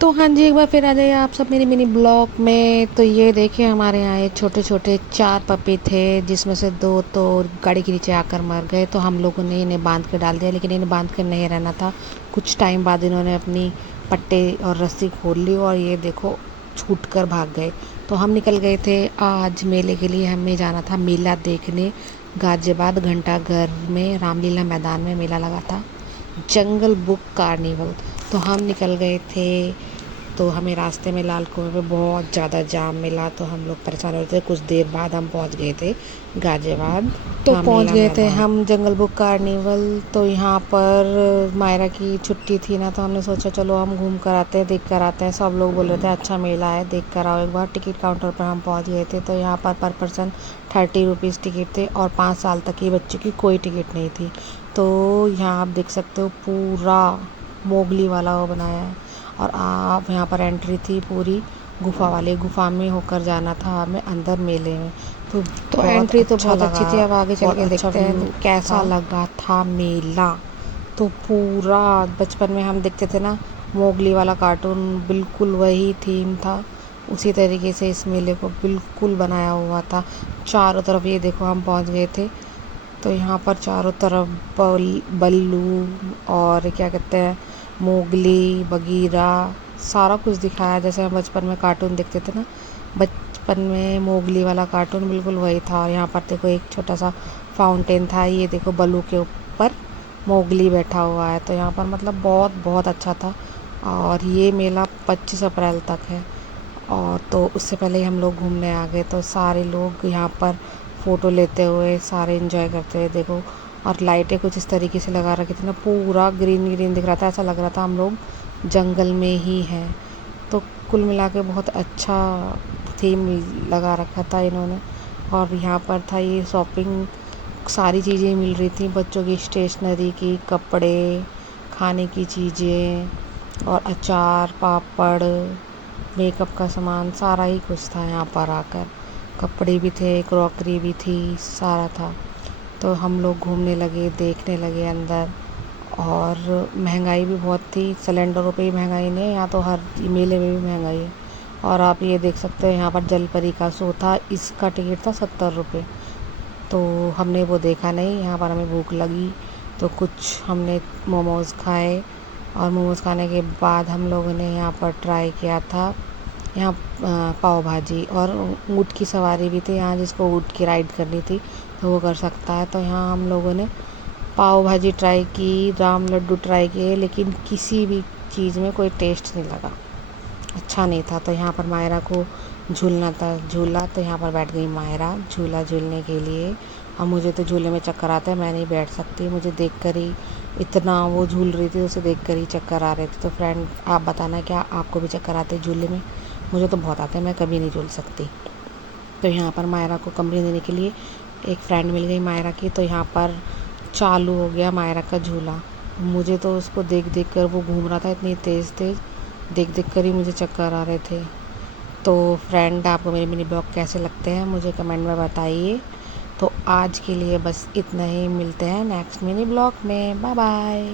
तो हाँ जी, एक बार फिर आ जाइए आप सब मेरी मिनी ब्लॉग में। तो ये देखिए हमारे यहाँ ये छोटे-छोटे 4 पपी थे, जिसमें से 2 तो गाड़ी के नीचे आकर मर गए। तो हम लोगों ने इन्हें बांध के डाल दिया, लेकिन इन्हें बांध कर नहीं रहना था। कुछ टाइम बाद इन्होंने अपनी पट्टे और रस्सी खोल ली और ये देखो छूट कर भाग गए। तो हम निकल गए थे आज मेले के लिए। हमें जाना था मेला देखने गाज़ियाबाद घंटाघर में, रामलीला मैदान में मेला लगा था, जंगल बुक कार्निवल। तो हम निकल गए थे। तो हमें रास्ते में लाल कुएं पे बहुत ज़्यादा जाम मिला, तो हम लोग परेशान हो रहे थे। कुछ देर बाद हम पहुंच गए थे गाज़ियाबाद। तो पहुंच गए थे हम जंगल बुक कार्निवल। तो यहाँ पर मायरा की छुट्टी थी ना, तो हमने सोचा चलो हम घूम कर आते हैं, देख कर आते हैं। सब लोग बोल रहे थे अच्छा मेला है, देख कर आओ एक बार। टिकट काउंटर पर हम पहुँच गए थे। तो यहाँ पर पर्सन 30 रुपीज़ टिकट थे और 5 साल तक के बच्चे की कोई टिकट नहीं थी। तो यहाँ आप देख सकते हो पूरा मोगली वाला वो बनाया है। और आप यहाँ पर एंट्री थी पूरी गुफा वाली, गुफा में होकर जाना था हमें अंदर मेले में। तो एंट्री तो बहुत अच्छी थी। अब आगे चल के देखते हैं कैसा लगा था मेला। तो पूरा बचपन में हम देखते थे ना मोगली वाला कार्टून, बिल्कुल वही थीम था। उसी तरीके से इस मेले को बिल्कुल बनाया हुआ था। चारों तरफ ये देखो हम पहुँच गए थे। तो यहाँ पर चारों तरफ बल्लू और क्या कहते हैं मोगली बगीरा सारा कुछ दिखाया, जैसे हम बचपन में कार्टून देखते थे ना। बचपन में मोगली वाला कार्टून बिल्कुल वही था। और यहाँ पर देखो एक छोटा सा फाउंटेन था, ये देखो बल्लू के ऊपर मोगली बैठा हुआ है। तो यहाँ पर मतलब बहुत बहुत अच्छा था। और ये मेला 25 अप्रैल तक है। और तो उससे पहले ही हम लोग घूमने आ गए। तो सारे लोग यहाँ पर फ़ोटो लेते हुए सारे एंजॉय करते हुए देखो। और लाइटें कुछ इस तरीके से लगा रखी थी ना, पूरा ग्रीन ग्रीन दिख रहा था, ऐसा लग रहा था हम लोग जंगल में ही हैं। तो कुल मिला के बहुत अच्छा थीम लगा रखा था इन्होंने। और यहाँ पर था ये शॉपिंग, सारी चीज़ें मिल रही थी, बच्चों की स्टेशनरी की, कपड़े, खाने की चीज़ें और अचार पापड़, मेकअप का सामान, सारा ही कुछ था यहाँ पर आकर। कपड़े भी थे, क्रॉकरी भी थी, सारा था। तो हम लोग घूमने लगे, देखने लगे अंदर। और महंगाई भी बहुत थी, सिलेंडरों पे ही महंगाई नहीं है, यहाँ तो हर मेले में भी महंगाई है। और आप ये देख सकते हो यहाँ पर जल परी का शो था, इसका टिकट था 70 रुपये। तो हमने वो देखा नहीं, यहाँ पर हमें भूख लगी तो कुछ हमने मोमोज़ खाए। और मोमोज़ खाने के बाद हम लोगों ने यहाँ पर ट्राई किया था यहाँ पाव भाजी। और ऊँट की सवारी भी थी यहाँ, जिसको ऊँट की राइड करनी थी तो वो कर सकता है। तो यहाँ हम लोगों ने पाव भाजी ट्राई की, राम लड्डू ट्राई किए, लेकिन किसी भी चीज़ में कोई टेस्ट नहीं लगा, अच्छा नहीं था। तो यहाँ पर मायरा को झूलना था झूला, तो यहाँ पर बैठ गई मायरा झूला झूलने के लिए। और मुझे तो झूले में चक्कर आता है, मैं नहीं बैठ सकती। मुझे देखकर ही इतना वो झूल रही थी, उसे देखकर ही चक्कर आ रहे थे। तो फ्रेंड आप बताना क्या आपको भी चक्कर आते हैं झूले में? मुझे तो बहुत आते हैं, मैं कभी नहीं झूल सकती। तो यहाँ पर मायरा को कमरे देने के लिए एक फ्रेंड मिल गई मायरा की। तो यहाँ पर चालू हो गया मायरा का झूला। मुझे तो उसको देख देख कर, वो घूम रहा था इतनी तेज़ तेज़, देख देख कर ही मुझे चक्कर आ रहे थे। तो फ्रेंड आपको मेरे मिनी ब्लॉग कैसे लगते हैं मुझे कमेंट में बताइए। तो आज के लिए बस इतना ही, मिलते हैं नेक्स्ट मिनी ब्लॉग में। Bye bye.